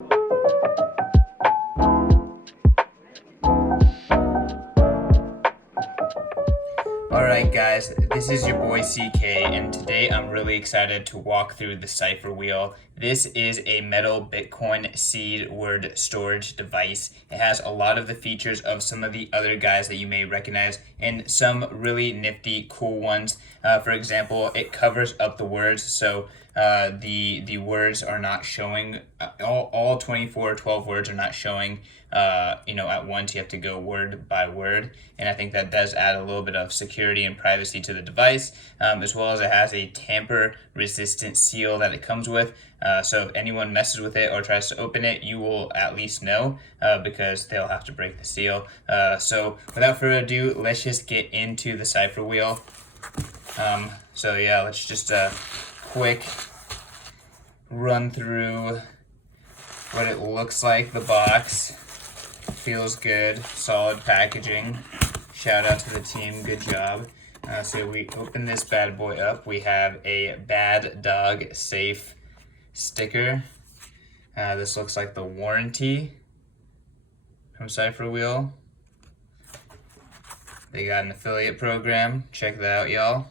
Alright guys, this is your boy CK, and today I'm really excited to walk through the CypherWheel. This is a metal Bitcoin seed word storage device. It has a lot of the features of some of the other guys that you may recognize and some really nifty, cool ones. For example, it covers up the words, so the words are not showing, all 24 or 12 words are not showing at once. You have to go word by word, and I think that does add a little bit of security and privacy to the device, as well as it has a tamper-resistant seal that it comes with, so if anyone messes with it or tries to open it, you will at least know, because they'll have to break the seal. So without further ado, let's just get into the CypherWheel. So yeah, let's just quick run through what it looks like. The box feels good, solid packaging. Shout out to the team, good job. So we open this bad boy up. We have a bad dog safe sticker. This looks like the warranty from CypherWheel. They got an affiliate program. Check that out, y'all.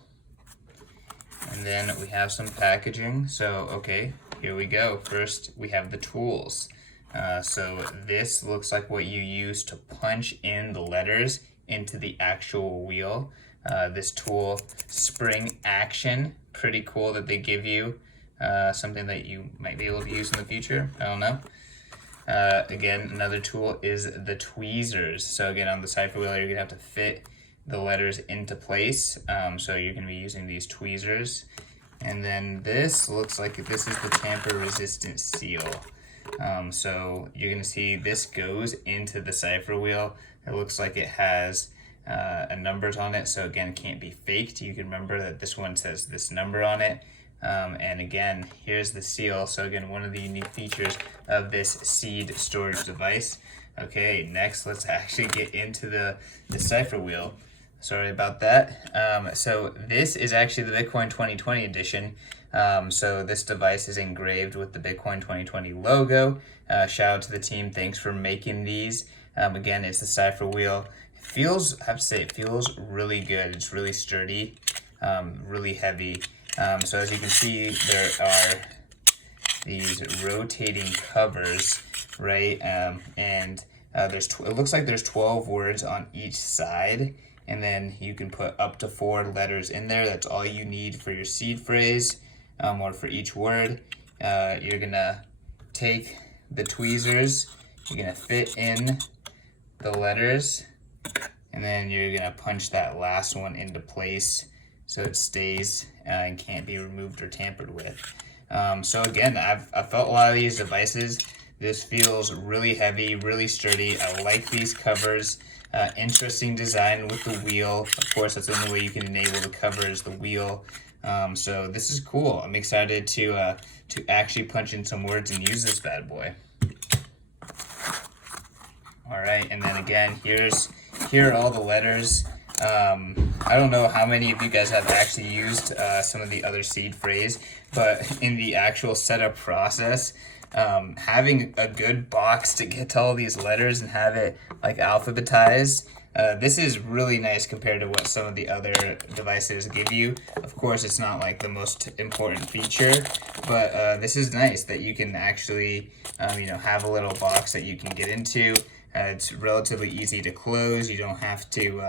And then we have some packaging. So, okay, here we go. First, we have the tools. So this looks like what you use to punch in the letters into the actual wheel. This tool, spring action, pretty cool that they give you. Something that you might be able to use in the future. I don't know. Again, another tool is the tweezers. So again, on the CypherWheel, you're gonna have to fit the letters into place. So you're gonna be using these tweezers. And then this looks like this is the tamper-resistant seal. So you're gonna see this goes into the CypherWheel. It looks like it has numbers on it. So again, can't be faked. You can remember that this one says this number on it. And again, here's the seal. So again, one of the unique features of this seed storage device. Okay, next let's actually get into the CypherWheel. Sorry about that. So this is actually the Bitcoin 2020 edition. So this device is engraved with the Bitcoin 2020 logo. Shout out to the team. Thanks for making these. Again, it's the CypherWheel. I have to say, it feels really good. It's really sturdy, really heavy. So as you can see, there are these rotating covers, right? And it looks like there's 12 words on each side, and then you can put up to 4 letters in there. That's all you need for your seed phrase, or for each word. You're gonna take the tweezers, you're gonna fit in the letters, and then you're gonna punch that last one into place so it stays and can't be removed or tampered with. So again, I've felt a lot of these devices. This feels really heavy, really sturdy. I like these covers. Interesting design with the wheel. Of course, that's the only way you can enable the cover is the wheel. So this is cool. I'm excited to actually punch in some words and use this bad boy. All right, and then again, here are all the letters. I don't know how many of you guys have actually used some of the other seed phrase, but in the actual setup process, having a good box to get to all these letters and have it like alphabetized, this is really nice compared to what some of the other devices give you. Of course, it's not like the most important feature, but this is nice that you can actually have a little box that you can get into. It's relatively easy to close. You don't have to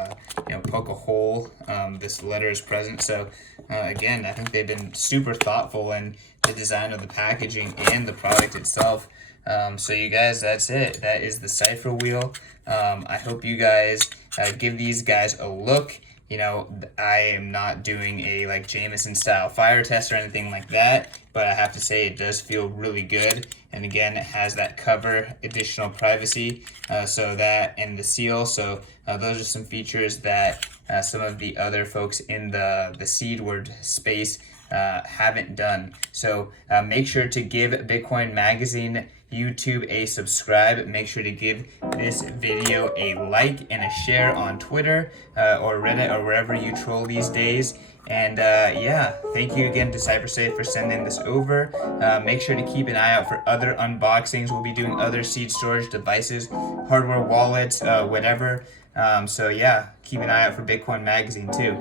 poke a hole. This letter is present. So again, I think they've been super thoughtful in the design of the packaging and the product itself. So you guys, that's it. That is the CypherWheel. I hope you guys give these guys a look. I am not doing a like Jameson style fire test or anything like that, but I have to say it does feel really good. And again, it has that cover, additional privacy, so that, and the seal. So those are some features that some of the other folks in the seed word space haven't done. So make sure to give Bitcoin Magazine YouTube a subscribe. Make sure to give this video a like and a share on Twitter or Reddit or wherever you troll these days. And yeah, thank you again to Cypher Safe for sending this over. Make sure to keep an eye out for other unboxings. We'll be doing other seed storage devices, hardware wallets, whatever. So yeah, keep an eye out for Bitcoin Magazine too.